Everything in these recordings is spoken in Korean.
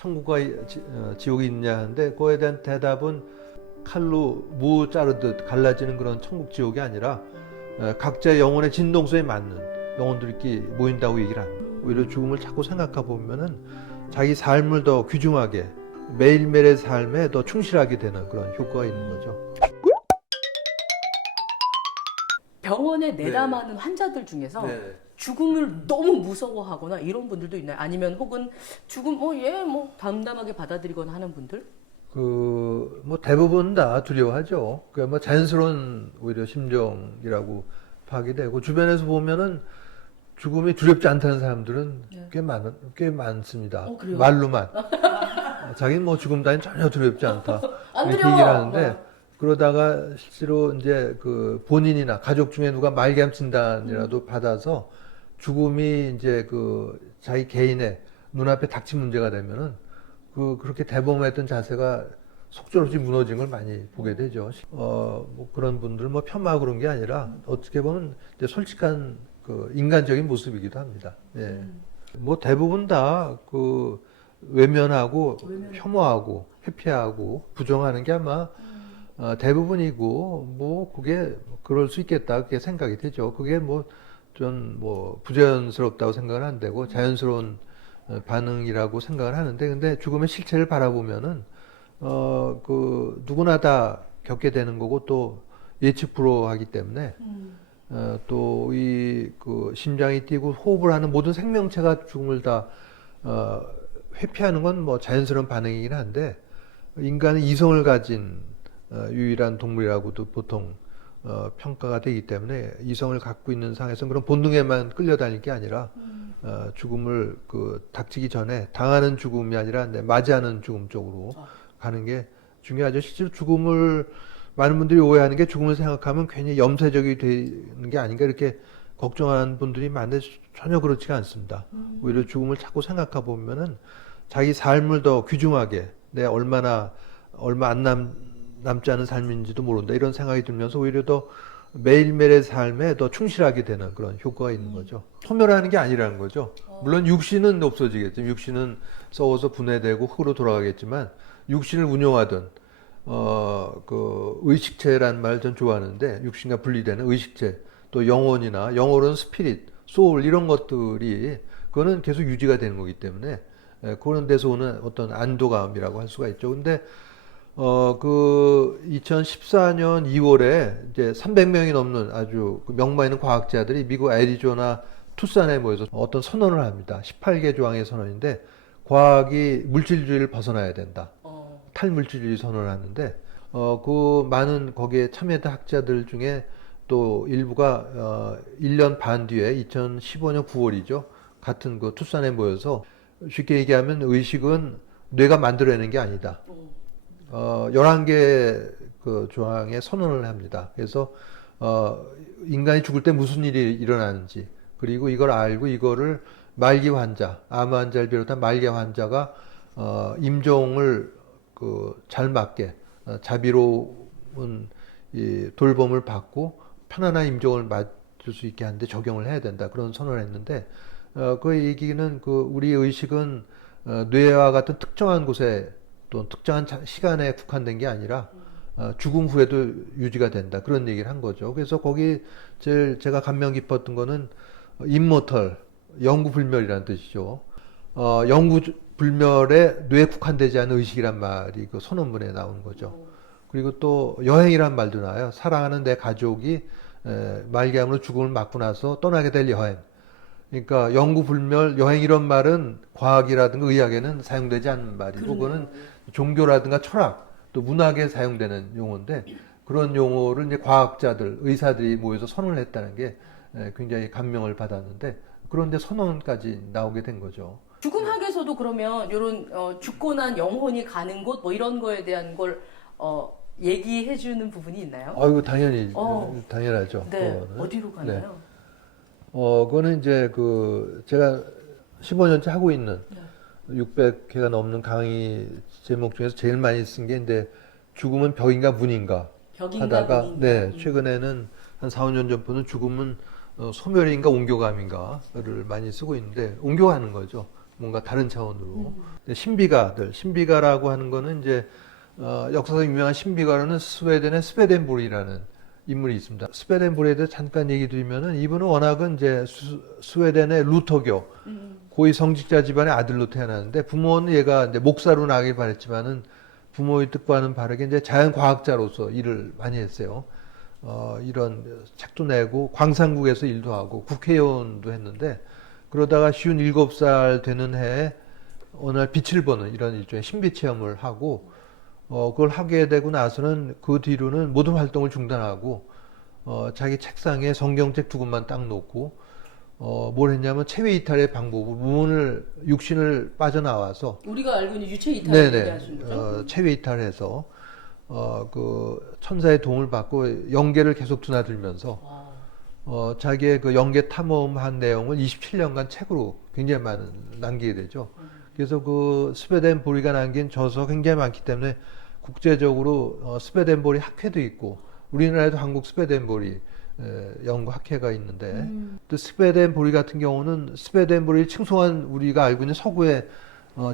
천국과 지옥이 있냐 하는데 그거에 대한 대답은 칼로 무 자르듯 갈라지는 그런 천국 지옥이 아니라 각자의 영혼의 진동소에 맞는 영혼들끼리 모인다고 얘기를 합니다. 오히려 죽음을 자꾸 생각해 보면은 자기 삶을 더 귀중하게 매일매일의 삶에 더 충실하게 되는 그런 효과가 있는 거죠. 병원에 내담하는 환자들 중에서 죽음을 너무 무서워하거나 이런 분들도 있나요? 아니면 혹은 죽음 담담하게 받아들이거나 하는 분들? 뭐 대부분 다 두려워하죠. 뭐 자연스러운 오히려 심정이라고 파악이 되고 주변에서 보면은 죽음이 두렵지 않다는 사람들은 꽤 많습니다. 그래요? 말로만. 자기는 뭐 죽음 따윈 전혀 두렵지 않다. 안 이렇게 두려워. 얘기를 하는데 그러다가 실제로 이제 그 본인이나 가족 중에 누가 말기암 진단이라도 받아서 죽음이 이제 그 자기 개인의 눈앞에 닥친 문제가 되면은 그렇게 대범했던 자세가 속절없이 무너진 걸 많이 보게 되죠. 뭐 그런 분들 뭐 폄하 그런 게 아니라 어떻게 보면 이제 솔직한 그 인간적인 모습이기도 합니다. 예. 뭐 대부분 다 그 외면하고 혐오하고 회피하고 부정하는 게 아마 대부분이고 뭐 그게 그럴 수 있겠다 그렇게 생각이 되죠. 그게 뭐 좀 뭐 부자연스럽다고 생각은 안 되고 자연스러운 반응이라고 생각을 하는데 근데 죽음의 실체를 바라보면은 그 누구나 다 겪게 되는 거고 또 예측 불허하기 때문에 또 이 그 심장이 뛰고 호흡을 하는 모든 생명체가 죽음을 다 회피하는 건 뭐 자연스러운 반응이긴 한데 인간은 이성을 가진 유일한 동물이라고도 보통 평가가 되기 때문에 이성을 갖고 있는 상에서는 그런 본능에만 끌려다닐 게 아니라 죽음을 그 닥치기 전에 당하는 죽음이 아니라 맞이하는 죽음 쪽으로 가는 게 중요하죠. 실제로 죽음을 많은 분들이 오해하는 게 죽음을 생각하면 괜히 염세적이 되는 게 아닌가 이렇게 걱정하는 분들이 많은데 전혀 그렇지가 않습니다. 오히려 죽음을 자꾸 생각해 보면은 자기 삶을 더 귀중하게 얼마 안 남지 않은 삶인지도 모른다 이런 생각이 들면서 오히려 더 매일매일의 삶에 더 충실하게 되는 그런 효과가 있는 거죠. 소멸하는 게 아니라는 거죠. 물론 육신은 없어지겠죠. 육신은 썩어서 분해되고 흙으로 돌아가겠지만 육신을 운용하던 그 의식체란 말 전 좋아하는데 육신과 분리되는 의식체 또 영혼은 스피릿, 소울 이런 것들이 그거는 계속 유지가 되는 거기 때문에 그런 데서 오는 어떤 안도감이라고 할 수가 있죠. 근데 그 2014년 2월에 이제 300명이 넘는 아주 명마 있는 과학자들이 미국 애리조나 투싼에 모여서 어떤 선언을 합니다. 18개 조항의 선언인데 과학이 물질주의를 벗어나야 된다. 탈물질주의 선언을 하는데 그 많은 거기에 참여했던 학자들 중에 또 일부가 1년 반 뒤에 2015년 9월이죠. 같은 그 투싼에 모여서 쉽게 얘기하면 의식은 뇌가 만들어내는 게 아니다. 11개 그 조항에 선언을 합니다. 그래서 인간이 죽을 때 무슨 일이 일어나는지 그리고 이걸 알고 이거를 말기 환자, 암 환자를 비롯한 말기 환자가 임종을 그 잘 맞게 자비로운 이 돌봄을 받고 편안한 임종을 맞을 수 있게 하는데 적용을 해야 된다. 그런 선언을 했는데 그 얘기는 그 우리 의식은 뇌와 같은 특정한 곳에 또 특정한 시간에 국한된 게 아니라 죽음 후에도 유지가 된다. 그런 얘기를 한 거죠. 그래서 거기 제가 감명 깊었던 거는 임모털, 영구불멸이라는 뜻이죠. 영구불멸에 뇌에 국한되지 않은 의식이란 말이 그 선언문에 나오는 거죠. 그리고 또 여행이란 말도 나와요. 사랑하는 내 가족이 말기암으로 죽음을 맞고 나서 떠나게 될 여행. 그러니까 영구불멸 여행 이런 말은 과학이라든가 의학에는 사용되지 않는 말이고 그거는 종교라든가 철학 또 문학에 사용되는 용어인데 그런 용어를 이제 과학자들 의사들이 모여서 선언을 했다는 게 굉장히 감명을 받았는데 그런데 선언까지 나오게 된 거죠. 죽음학에서도 그러면 이런 죽고 난 영혼이 가는 곳 뭐 이런 거에 대한 걸 얘기해 주는 부분이 있나요? 아이고 당연하죠. 네. 그거는. 어디로 가나요? 네. 그거는 이제 그 제가 15년째 하고 있는 600회가 넘는 강의 제목 중에서 제일 많이 쓴 게 이제 죽음은 벽인가 문인가 하다가 문인가. 최근에는 한 4, 5년 전부터는 죽음은 소멸인가 옮겨감인가를 많이 쓰고 있는데 옮겨가는 거죠. 뭔가 다른 차원으로. 근데 신비가라고 하는 거는 이제 역사상 유명한 신비가로는 스웨덴의 스웨덴보리라는 인물이 있습니다. 스웨덴보리에 대해 잠깐 얘기 드리면은 이분은 워낙은 이제 스웨덴의 루터교 고위 성직자 집안의 아들로 태어났는데 부모는 얘가 이제 목사로 나길 바랬지만은 부모의 뜻과는 다르게 이제 자연과학자로서 일을 많이 했어요. 이런 책도 내고 광산국에서 일도 하고 국회의원도 했는데 그러다가 57살 되는 해에 어느 날 빛을 보는 이런 일종의 신비 체험을 하고 그걸 하게 되고 나서는 그 뒤로는 모든 활동을 중단하고 자기 책상에 성경책 두 권만 딱 놓고 뭘 했냐면 체외 이탈의 방법을 육신을 빠져나와서 우리가 알고 있는 유체 이탈을 얘기하시는 거죠? 체외 이탈해서 그 천사의 도움을 받고 영계를 계속 드나들면서 자기의 그 영계 탐험한 내용을 27년간 책으로 굉장히 많은 남기게 되죠. 그래서 그 스웨덴보리가 남긴 저서 굉장히 많기 때문에 국제적으로 스웨덴보리 학회도 있고 우리나라에도 한국 스웨덴보리 연구 학회가 있는데 또 스웨덴보리 같은 경우는 스웨덴보리를 칭송한 우리가 알고 있는 서구의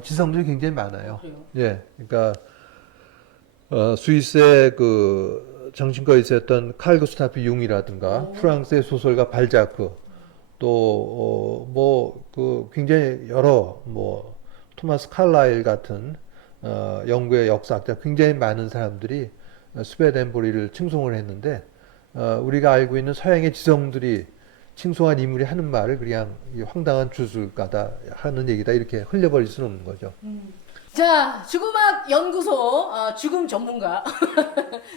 지성들이 굉장히 많아요. 그래요? 예, 그러니까 스위스의 그 정신과에 있었던 칼 구스타프 융이라든가 프랑스의 소설가 발자크 또 뭐 그 굉장히 여러 뭐 토마스 칼라일 같은 영국의 역사학자 굉장히 많은 사람들이 스웨덴보리를 칭송을 했는데 우리가 알고 있는 서양의 지성들이 칭송한 인물이 하는 말을 그냥 황당한 주술가다 하는 얘기다 이렇게 흘려버릴 수는 없는 거죠. 자, 죽음학 연구소 죽음 전문가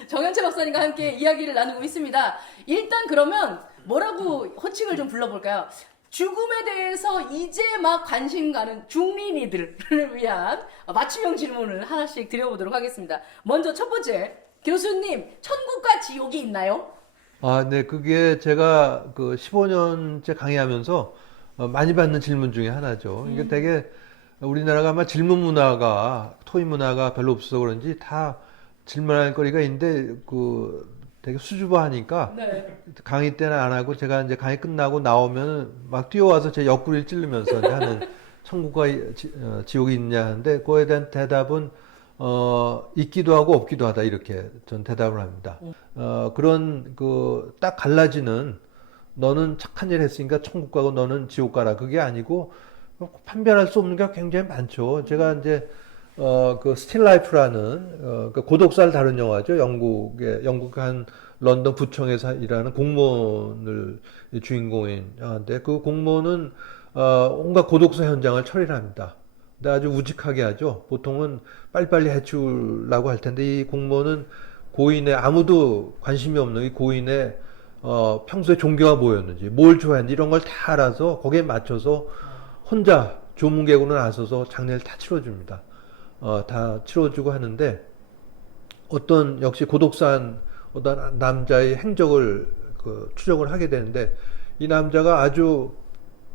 정현채 박사님과 함께 이야기를 나누고 있습니다. 일단 그러면 뭐라고 호칭을 좀 불러볼까요? 죽음에 대해서 이제 막 관심 가는 중린이들을 위한 맞춤형 질문을 하나씩 드려보도록 하겠습니다. 먼저 첫 번째, 교수님, 천국과 지옥이 있나요? 네, 그게 제가 그 15년째 강의하면서 많이 받는 질문 중에 하나죠. 이게 되게 우리나라가 아마 질문 문화가, 토의 문화가 별로 없어서 그런지 다 질문할 거리가 있는데 그 되게 수줍어하니까 네. 강의 때는 안 하고 제가 이제 강의 끝나고 나오면 막 뛰어와서 제 옆구리를 찌르면서 이제 하는 천국과 지옥이 있냐 하는데 그거에 대한 대답은 있기도 하고 없기도 하다 이렇게 전 대답을 합니다. 그런 그 딱 갈라지는 너는 착한 일 했으니까 천국 가고 너는 지옥 가라 그게 아니고 판별할 수 없는 게 굉장히 많죠. 제가 이제 그 스틸 라이프라는 그 고독사를 다룬 영화죠. 영국 한 런던 구청에서 일하는 공무원을 주인공인 영화인데 그 공무원은 온갖 고독사 현장을 처리를 합니다. 근데 아주 우직하게 하죠. 보통은 빨리빨리 해주려고 할 텐데 이 공무원은 고인의 아무도 관심이 없는 이 고인의 평소에 종교가 뭐였는지 뭘 좋아했는지 이런 걸 다 알아서 거기에 맞춰서 혼자 조문객으로 나서서 장례를 다 치러줍니다. 다 치러주고 하는데 어떤 역시 고독사한 어떤 남자의 행적을 추적을 하게 되는데 이 남자가 아주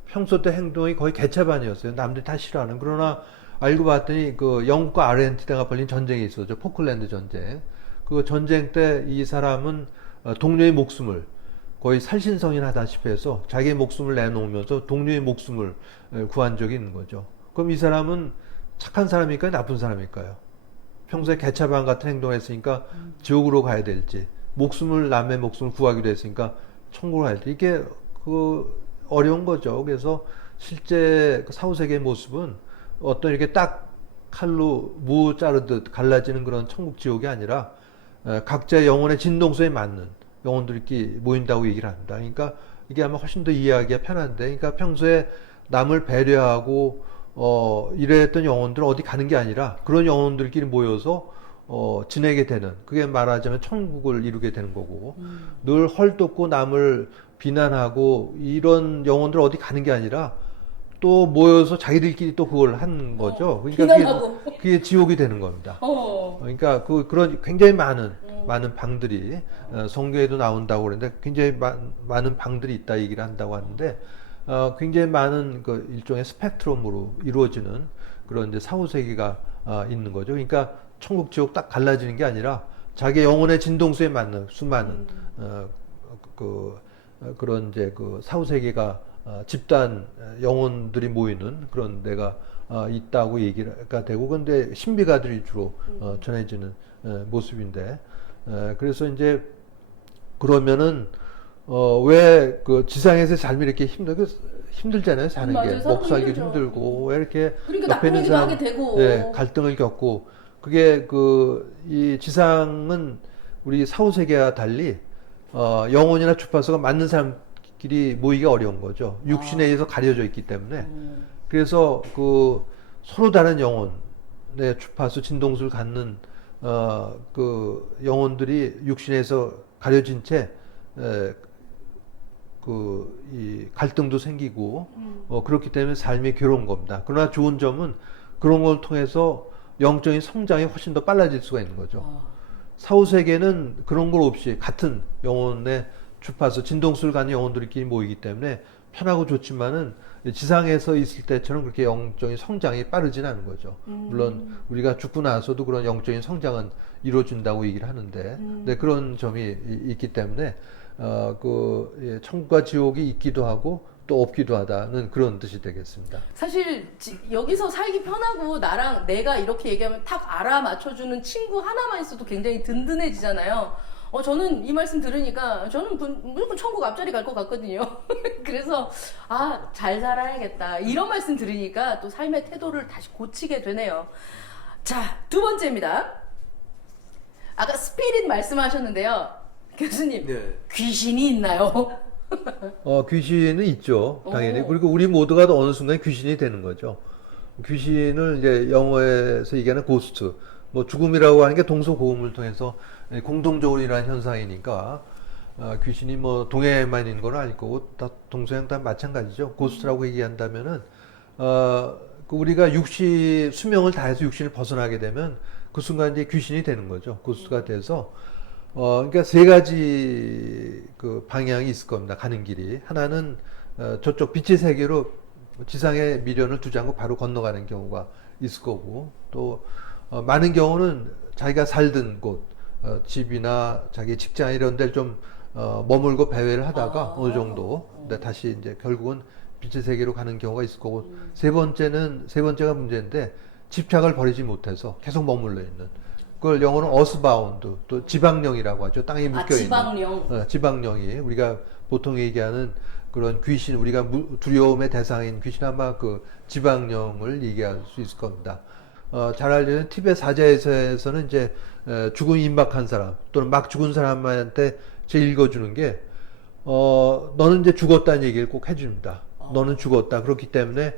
평소 때 행동이 거의 개차반이었어요. 남들이 다 싫어하는. 그러나 알고 봤더니 그 영국과 아르헨티나가 벌린 전쟁이 있었죠. 포클랜드 전쟁. 그 전쟁 때 이 사람은 동료의 목숨을 거의 살신성인하다시피 해서 자기의 목숨을 내놓으면서 동료의 목숨을 구한 적이 있는 거죠. 그럼 이 사람은 착한 사람일까요? 나쁜 사람일까요? 평소에 개차반 같은 행동을 했으니까 지옥으로 가야 될지, 남의 목숨을 구하기로 했으니까 천국으로 가야 될지, 이게 어려운 거죠. 그래서 실제 그 사후세계의 모습은 어떤 이렇게 딱 칼로 무 자르듯 갈라지는 그런 천국 지옥이 아니라 각자의 영혼의 진동소에 맞는 영혼들끼리 모인다고 얘기를 합니다. 그러니까 이게 아마 훨씬 더 이해하기가 편한데, 그러니까 평소에 남을 배려하고 이랬던 영혼들은 어디 가는 게 아니라 그런 영혼들끼리 모여서 지내게 되는, 그게 말하자면 천국을 이루게 되는 거고, 늘 헐뜯고 남을 비난하고 이런 영혼들 어디 가는 게 아니라 또 모여서 자기들끼리 또 그걸 하는 거죠. 그러니까 그게 지옥이 되는 겁니다. 그러니까 그런 굉장히 많은 방들이 성경에도 나온다고 그러는데 굉장히 많은 방들이 있다 얘기를 한다고 하는데 굉장히 많은 그 일종의 스펙트럼으로 이루어지는 그런 이제 사후세계가 있는 거죠. 그러니까 천국 지옥 딱 갈라지는 게 아니라 자기 영혼의 진동수에 맞는 수많은 그런 이제 그 사후세계가 집단 영혼들이 모이는 그런 데가 있다고 얘기가 되고, 근데 신비가들이 주로 전해지는 모습인데, 그래서 이제 그러면은 왜 그 지상에서 삶이 이렇게 힘들잖아요, 사는 게. 맞아요. 사는 거 먹살기도 힘들죠. 힘들고, 왜 이렇게 그러니까 옆에 나쁜 있는 얘기도 사람, 하게 되고. 예, 갈등을 겪고, 그게 이 지상은 우리 사후세계와 달리, 영혼이나 주파수가 맞는 사람끼리 모이기가 어려운 거죠. 육신에 의해서 가려져 있기 때문에. 그래서 서로 다른 영혼의 주파수, 진동수를 갖는, 그 영혼들이 육신에서 가려진 채, 이 갈등도 생기고, 그렇기 때문에 삶이 괴로운 겁니다. 그러나 좋은 점은 그런 걸 통해서 영적인 성장이 훨씬 더 빨라질 수가 있는 거죠. 사후세계는 그런 걸 없이 같은 영혼의 주파수, 진동수를 갖는 영혼들끼리 모이기 때문에 편하고 좋지만은 지상에서 있을 때처럼 그렇게 영적인 성장이 빠르진 않은 거죠. 물론 우리가 죽고 나서도 그런 영적인 성장은 이루어진다고 얘기를 하는데, 네, 그런 점이 있기 때문에 천국과 지옥이 있기도 하고 또 없기도 하다는 그런 뜻이 되겠습니다. 사실 여기서 살기 편하고 나랑 내가 이렇게 얘기하면 탁 알아맞혀주는 친구 하나만 있어도 굉장히 든든해지잖아요. 저는 이 말씀 들으니까 저는 무조건 천국 앞자리 갈 것 같거든요. 그래서 잘 살아야겠다 이런 말씀 들으니까 또 삶의 태도를 다시 고치게 되네요. 자, 두 번째입니다. 아까 스피릿 말씀하셨는데요. 교수님, 네. 귀신이 있나요? 귀신은 있죠, 당연히. 오. 그리고 우리 모두가 어느 순간 귀신이 되는 거죠. 귀신을 이제 영어에서 얘기하는 고스트, 뭐 죽음이라고 하는 게 동서고음을 통해서 공동적으로 일어나는 현상이니까, 귀신이 뭐 동해에만 있는 건 아닐 거고 다 동서양 다 마찬가지죠. 고스트라고 얘기한다면은 우리가 수명을 다해서 육신을 벗어나게 되면 그 순간 이제 귀신이 되는 거죠. 고스트가 돼서. 그러니까 세 가지 그 방향이 있을 겁니다. 가는 길이. 하나는 저쪽 빛의 세계로 지상의 미련을 두지 않고 바로 건너가는 경우가 있을 거고, 또 많은 경우는 자기가 살던 곳, 집이나 자기 직장 이런 데를 좀 머물고 배회를 하다가 어느 정도 근데 다시 이제 결국은 빛의 세계로 가는 경우가 있을 거고, 세 번째가 문제인데 집착을 버리지 못해서 계속 머물러 있는, 그걸 영어는 어스바운드, 또 지방령이라고 하죠. 땅에 묶여 있는. 지방령. 지방령이 우리가 보통 얘기하는 그런 귀신, 우리가 두려움의 대상인 귀신, 아마 그 지방령을 얘기할 수 있을 겁니다. 잘 알려진 티베트 사자에서는 이제 죽음이 임박한 사람 또는 막 죽은 사람한테 제 읽어주는 게 너는 이제 죽었다는 얘기를 꼭 해줍니다. 너는 죽었다. 그렇기 때문에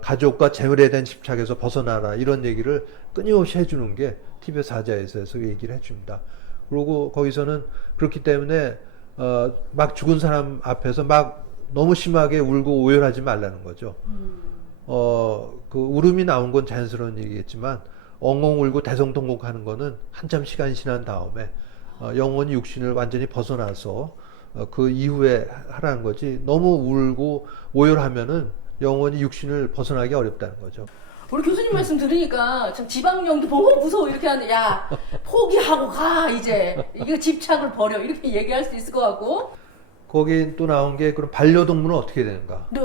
가족과 재물에 대한 집착에서 벗어나라, 이런 얘기를 끊임없이 해주는 게 티베트 사자에서 얘기를 해줍니다. 그리고 거기서는 그렇기 때문에 막 죽은 사람 앞에서 막 너무 심하게 울고 오열하지 말라는 거죠. 그 울음이 나온 건 자연스러운 얘기겠지만 엉엉 울고 대성통곡하는 거는 한참 시간이 지난 다음에 영혼이 육신을 완전히 벗어나서 그 이후에 하라는 거지, 너무 울고 오열하면은 영혼이 육신을 벗어나기 어렵다는 거죠. 우리 교수님 말씀 들으니까 참 지방령도 보고 무서워 이렇게 하는데, 야, 포기하고 가, 이제 이거 집착을 버려, 이렇게 얘기할 수 있을 것 같고. 거기 또 나온 게 그럼 반려동물은 어떻게 되는가? 네.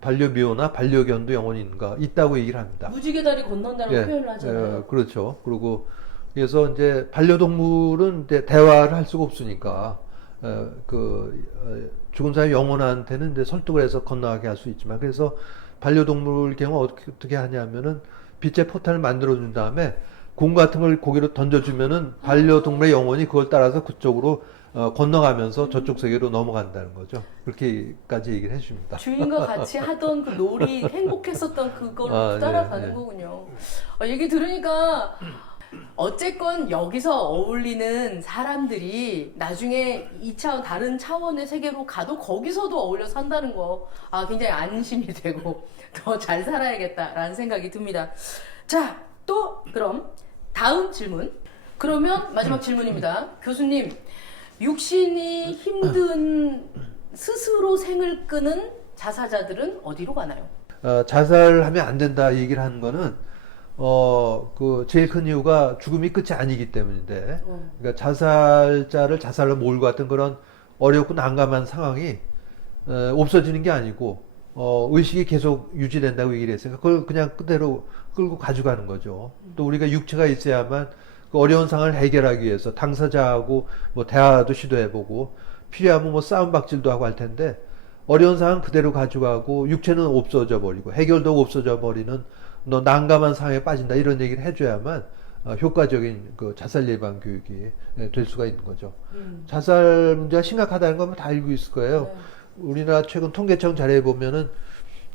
반려묘나 반려견도 영혼이 있는가? 있다고 얘기를 합니다. 무지개 다리 건넌다라고 표현을 하잖아요. 그렇죠. 그리고 그래서 이제 반려동물은 이제 대화를 할 수가 없으니까 죽은 사람 영혼한테는 이제 설득을 해서 건너가게 할 수 있지만, 그래서 반려동물 경우 어떻게 하냐면은 빛의 포탄을 만들어준 다음에 공 같은 걸 고기로 던져주면은 반려동물의 영혼이 그걸 따라서 그쪽으로 건너가면서 저쪽 세계로 넘어간다는 거죠. 그렇게까지 얘기를 해줍니다. 주인과 같이 하던 그 놀이, 행복했었던 그걸 따라가는 거군요. 얘기 들으니까 어쨌건 여기서 어울리는 사람들이 나중에 2차원, 다른 차원의 세계로 가도 거기서도 어울려 산다는 거, 굉장히 안심이 되고 더 잘 살아야겠다라는 생각이 듭니다. 자, 또 그럼 다음 질문. 그러면 마지막 질문입니다. 교수님, 육신이 힘든 스스로 생을 끄는 자사자들은 어디로 가나요? 자살하면 안 된다 얘기를 하는 거는 제일 큰 이유가 죽음이 끝이 아니기 때문인데, 그러니까 자살자를 자살로 몰고 갔던 그런 어렵고 난감한 상황이 없어지는 게 아니고 의식이 계속 유지된다고 얘기를 했으니까 그걸 그냥 그대로 끌고 가져가는 거죠. 또 우리가 육체가 있어야만 그 어려운 상황을 해결하기 위해서 당사자하고 뭐 대화도 시도해보고 필요하면 뭐 싸움박질도 하고 할 텐데 어려운 상황 그대로 가져가고 육체는 없어져 버리고 해결도 없어져 버리는 너 난감한 상황에 빠진다 이런 얘기를 해줘야만 효과적인 그 자살 예방 교육이 될 수가 있는 거죠. 자살 문제가 심각하다는 건 다 알고 있을 거예요. 네. 우리나라 최근 통계청 자료에 보면은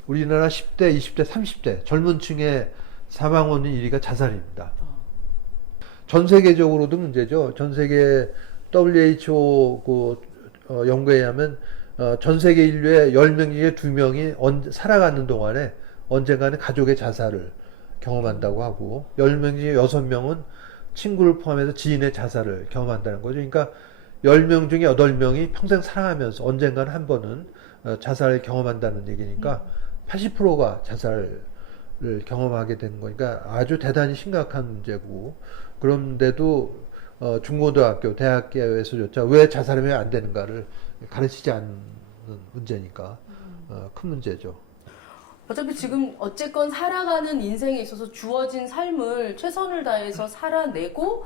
우리나라 10대, 20대, 30대 젊은 층의 사망 원인 1위가 자살입니다. 전 세계적으로도 문제죠. 전 세계 WHO 연구에 의하면 전 세계 인류의 10명 중에 2명이 살아가는 동안에 언젠가는 가족의 자살을 경험한다고 하고 10명 중에 6명은 친구를 포함해서 지인의 자살을 경험한다는 거죠. 그러니까 10명 중에 8명이 평생 살아가면서 언젠가는 한 번은 자살을 경험한다는 얘기니까 80%가 자살을 경험하게 되는 거니까 아주 대단히 심각한 문제고 그런데도 중고등학교, 대학교에서조차 왜 자살하면 안 되는가를 가르치지 않는 문제니까 큰 문제죠. 어차피 지금 어쨌건 살아가는 인생에 있어서 주어진 삶을 최선을 다해서 살아내고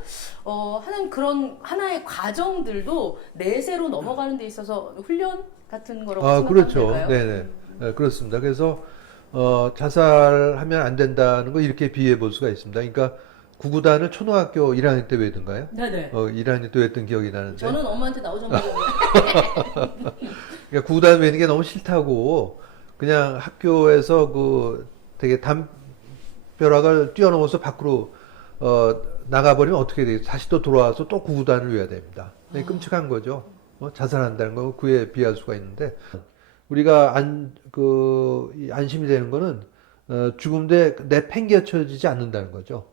하는 그런 하나의 과정들도 내세로 넘어가는 데 있어서 훈련 같은 거라고 생각하면 그렇죠. 될까요? 네네. 네, 그렇습니다. 그래서 자살하면 안 된다는 거 이렇게 비유해 볼 수가 있습니다. 그러니까 구구단을 초등학교 1학년 때 외웠던가요? 네네. 1학년 때 외웠던 기억이 나는데. 저는 엄마한테 나오자마자 그러니까 구구단 외우는 게 너무 싫다고 그냥 학교에서 그 되게 담벼락을 뛰어넘어서 밖으로 나가버리면 어떻게 돼요? 다시 또 돌아와서 또 구구단을 외워야 됩니다. 끔찍한 거죠. 자살한다는 거 그에 비할 수가 있는데 우리가 안심이 되는 거는 죽음에 내팽개쳐지지 않는다는 거죠.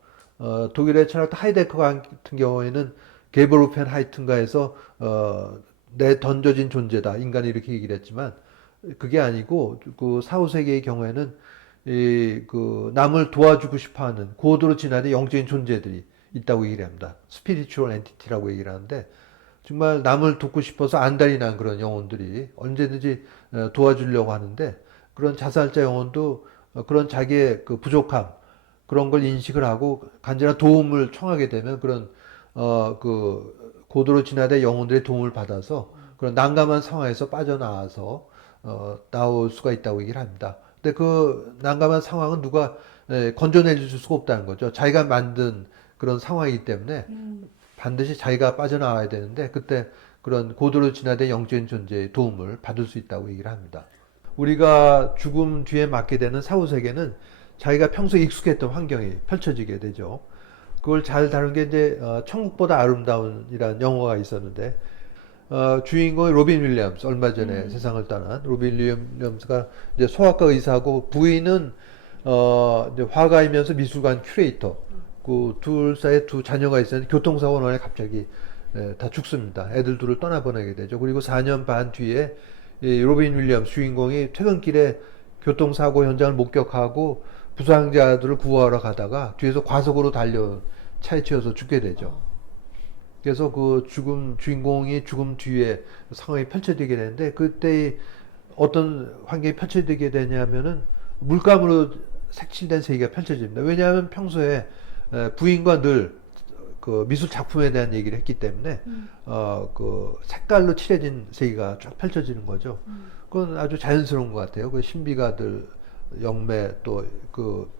독일의 철학자 하이데커 같은 경우에는 게버루펜 하이튼가에서 내 던져진 존재다 인간이 이렇게 얘기를 했지만 그게 아니고 그 사후세계의 경우에는 그 남을 도와주고 싶어하는 고도로 진화된 영적인 존재들이 있다고 얘기를 합니다. 스피리추얼 엔티티라고 얘기를 하는데 정말 남을 돕고 싶어서 안달이 난 그런 영혼들이 언제든지 도와주려고 하는데 그런 자살자 영혼도 그런 자기의 그 부족함 그런 걸 인식을 하고 간절한 도움을 청하게 되면 그런 그 고도로 진화된 영혼들의 도움을 받아서 그런 난감한 상황에서 빠져나와서 나올 수가 있다고 얘기를 합니다. 근데 그 난감한 상황은 누가 건져내 줄 수가 없다는 거죠. 자기가 만든 그런 상황이기 때문에 반드시 자기가 빠져나와야 되는데 그때 그런 고도로 진화된 영적인 존재의 도움을 받을 수 있다고 얘기를 합니다. 우리가 죽음 뒤에 맞게 되는 사후세계는 자기가 평소에 익숙했던 환경이 펼쳐지게 되죠. 그걸 잘 다룬 게 이제 천국보다 아름다운이라는 영화가 있었는데 주인공이 로빈 윌리엄스 얼마 전에 세상을 떠난 로빈 윌리엄스가 이제 소아과 의사하고 부인은 이제 화가이면서 미술관 큐레이터 그 둘 사이에 두 자녀가 있었는데 교통사고 원에 갑자기 다 죽습니다. 애들 둘을 떠나보내게 되죠. 그리고 4년 반 뒤에 이 로빈 윌리엄스 주인공이 퇴근길에 교통사고 현장을 목격하고 부상자들을 구하러 가다가 뒤에서 과속으로 달려 차에 치여서 죽게 되죠. 그래서 그 주인공이 죽음 뒤에 상황이 펼쳐지게 되는데 그때 어떤 환경이 펼쳐지게 되냐면은 물감으로 색칠된 세계가 펼쳐집니다. 왜냐하면 평소에 부인과 늘 그 미술 작품에 대한 얘기를 했기 때문에 그 색깔로 칠해진 세계가 쫙 펼쳐지는 거죠. 그건 아주 자연스러운 것 같아요. 그 신비가들 영매 또 그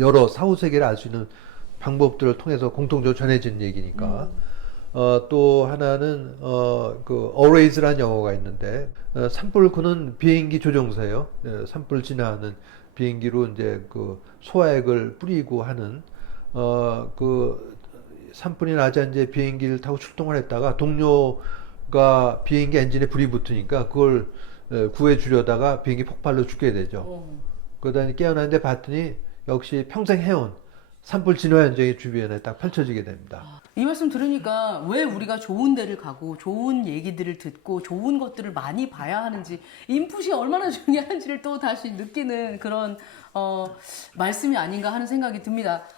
여러 사후 세계를 알 수 있는 방법들을 통해서 공통적으로 전해진 얘기니까. 또 하나는 그 어레이즈라는 영어가 있는데 산불 크는 비행기 조종사예요. 산불 진화하는 비행기로 이제 그 소화액을 뿌리고 하는 그 산불이 나자 이제 비행기를 타고 출동을 했다가 동료가 비행기 엔진에 불이 붙으니까 그걸 구해 주려다가 비행기 폭발로 죽게 되죠. 그러다 깨어났는데 봤더니 역시 평생 해온 산불 진화 현장이 주변에 딱 펼쳐지게 됩니다. 이 말씀 들으니까 왜 우리가 좋은 데를 가고 좋은 얘기들을 듣고 좋은 것들을 많이 봐야 하는지 인풋이 얼마나 중요한지를 또 다시 느끼는 그런 말씀이 아닌가 하는 생각이 듭니다.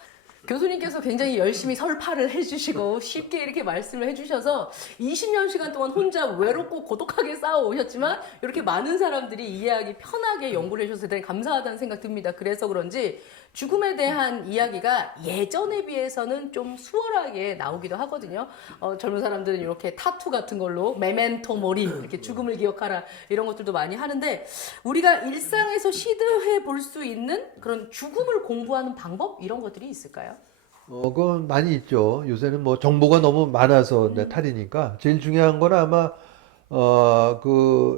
교수님께서 굉장히 열심히 설파를 해주시고 쉽게 이렇게 말씀을 해주셔서 20년 시간 동안 혼자 외롭고 고독하게 싸워오셨지만 이렇게 많은 사람들이 이해하기 편하게 연구를 해주셔서 대단히 감사하다는 생각 듭니다. 그래서 그런지 죽음에 대한 이야기가 예전에 비해서는 좀 수월하게 나오기도 하거든요. 젊은 사람들은 이렇게 타투 같은 걸로 메멘토 모리 이렇게 죽음을 기억하라 이런 것들도 많이 하는데 우리가 일상에서 시도해 볼 수 있는 그런 죽음을 공부하는 방법 이런 것들이 있을까요? 그건 많이 있죠. 요새는 뭐 정보가 너무 많아서 내 탈이니까 제일 중요한 건 아마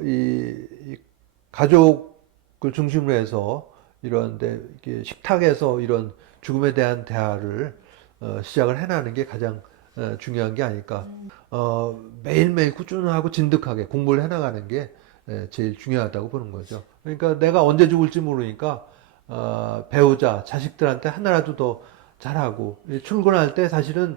이 가족을 중심으로 해서 이런데 이렇게 식탁에서 이런 죽음에 대한 대화를 시작을 해나가는 게 가장 중요한 게 아닐까. 매일매일 꾸준하고 진득하게 공부를 해나가는 게 제일 중요하다고 보는 거죠. 그러니까 내가 언제 죽을지 모르니까 배우자, 자식들한테 하나라도 더 잘하고 출근할 때 사실은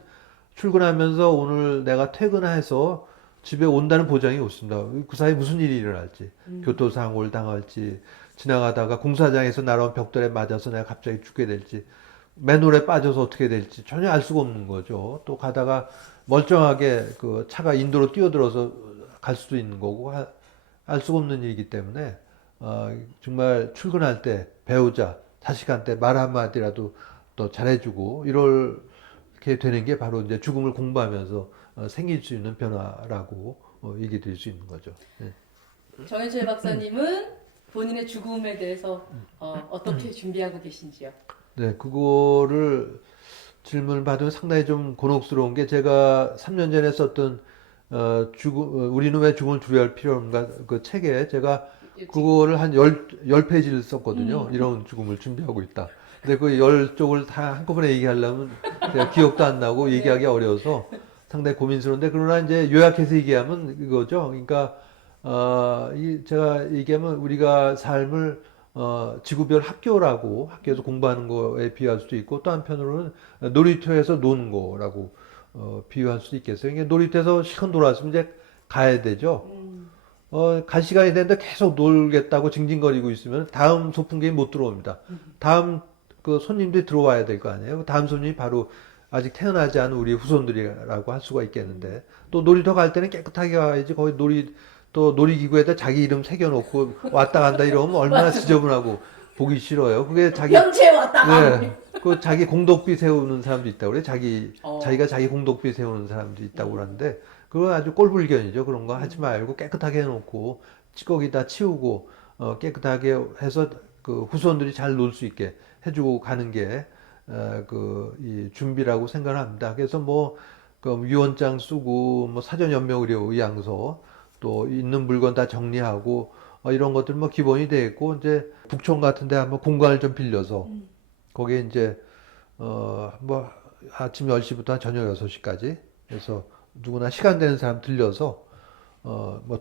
출근하면서 오늘 내가 퇴근해서 집에 온다는 보장이 없습니다. 그 사이에 무슨 일이 일어날지, 교통사고를 당할지, 지나가다가 공사장에서 날아온 벽돌에 맞아서 내가 갑자기 죽게 될지, 맨홀에 빠져서 어떻게 될지 전혀 알 수가 없는 거죠. 또 가다가 멀쩡하게 그 차가 인도로 뛰어들어서 갈 수도 있는 거고, 알 수가 없는 일이기 때문에, 정말 출근할 때 배우자, 자식한테 말 한마디라도 더 잘해주고, 이렇게 되는 게 바로 이제 죽음을 공부하면서 생길 수 있는 변화라고 얘기 드릴 수 있는 거죠. 네. 정현철 박사님은 본인의 죽음에 대해서 어떻게 준비하고 계신지요? 네, 그거를 질문을 받으면 상당히 좀 곤혹스러운 게 제가 3년 전에 썼던 우리는 왜 죽음을 두려워할 필요 없는가 그 책에 제가 그거를 한 10페이지를 썼거든요. 이런 죽음을 준비하고 있다. 근데 그 10쪽을 다 한꺼번에 얘기하려면 제가 기억도 안 나고 얘기하기 어려워서 상당히 고민스러운데 그러나 이제 요약해서 얘기하면 이거죠. 그러니까 제가 얘기하면 우리가 삶을 지구별 학교에서 공부하는 거에 비유할 수도 있고 또 한편으로는 놀이터에서 노는 거라고 비유할 수도 있겠어요. 그러니까 놀이터에서 시간 돌아왔으면 이제 가야 되죠. 갈 시간이 됐는데 계속 놀겠다고 징징거리고 있으면 다음 소풍객이 못 들어옵니다. 다음 그 손님들이 들어와야 될 거 아니에요. 다음 손님이 바로 아직 태어나지 않은 우리 후손들이라고 할 수가 있겠는데 또 놀이터 갈 때는 깨끗하게 가야지 거기 또 놀이기구에다 자기 이름 새겨놓고 왔다 간다 이러면 얼마나 지저분하고 보기 싫어요. 그게 현재 왔다. 네, 그 자기 공덕비 세우는 사람도 있다고 그래. 자기가 자기 공덕비 세우는 사람도 있다고 그러는데 그건 아주 꼴불견이죠. 그런 거 하지 말고 깨끗하게 해놓고 찌꺼기 다 치우고 깨끗하게 해서 그 후손들이 잘 놀 수 있게 해주고 가는 게 이 준비라고 생각을 합니다. 그래서 그 유언장 쓰고 사전 연명 의료 의향서 또 있는 물건 다 정리하고 이런 것들 기본이 돼 있고 이제 북촌 같은 데 한번 공간을 좀 빌려서 거기에 이제 아침 10시부터 저녁 6시까지 그래서 누구나 시간 되는 사람 들려서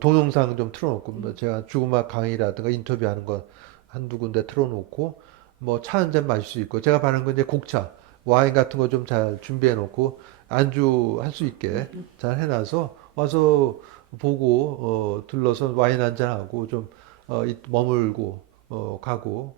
동영상 좀 틀어놓고 제가 죽음학 강의라든가 인터뷰하는 거 한두 군데 틀어놓고 차 한 잔 마실 수 있고 제가 바르는 건 이제 곡차 와인 같은 거 좀 잘 준비해 놓고 안주 할 수 있게 잘 해놔서 와서 보고 들러서 와인 한 잔 하고 좀 머물고 가고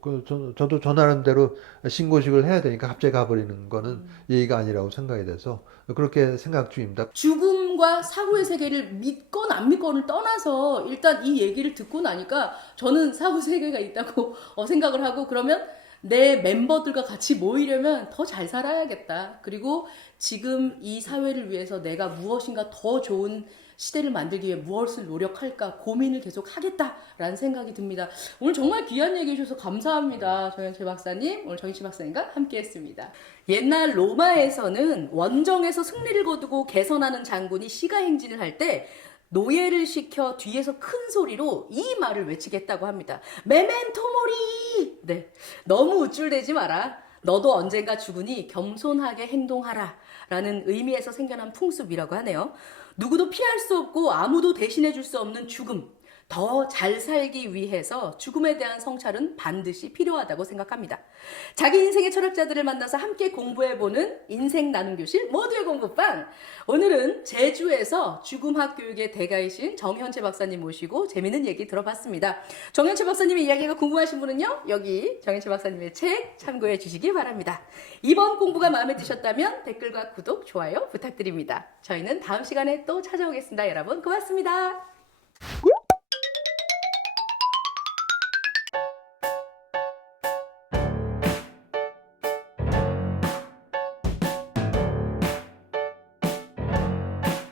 저도 저 나름대로 신고식을 해야 되니까 갑자기 가버리는 거는 예의가 아니라고 생각이 돼서 그렇게 생각 중입니다. 죽음과 사후의 세계를 믿건 안 믿건을 떠나서 일단 이 얘기를 듣고 나니까 저는 사후 세계가 있다고 생각을 하고 그러면 내 멤버들과 같이 모이려면 더 잘 살아야겠다. 그리고 지금 이 사회를 위해서 내가 무엇인가 더 좋은 시대를 만들기 위해 무엇을 노력할까 고민을 계속 하겠다라는 생각이 듭니다. 오늘 정말 귀한 얘기 해주셔서 감사합니다. 정현철 박사님, 오늘 정인치 박사님과 함께 했습니다. 옛날 로마에서는 원정에서 승리를 거두고 개선하는 장군이 시가 행진을 할 때 노예를 시켜 뒤에서 큰 소리로 이 말을 외치겠다고 합니다. 메멘토 모리! 네, 너무 우쭐대지 마라. 너도 언젠가 죽으니 겸손하게 행동하라. 라는 의미에서 생겨난 풍습이라고 하네요. 누구도 피할 수 없고 아무도 대신해 줄 수 없는 죽음. 더 잘 살기 위해서 죽음에 대한 성찰은 반드시 필요하다고 생각합니다. 자기 인생의 철학자들을 만나서 함께 공부해보는 인생 나눔 교실 모두의 공부방. 오늘은 제주에서 죽음학 교육의 대가이신 정현채 박사님 모시고 재밌는 얘기 들어봤습니다. 정현채 박사님의 이야기가 궁금하신 분은요, 여기 정현채 박사님의 책 참고해 주시기 바랍니다. 이번 공부가 마음에 드셨다면 댓글과 구독, 좋아요 부탁드립니다. 저희는 다음 시간에 또 찾아오겠습니다. 여러분 고맙습니다.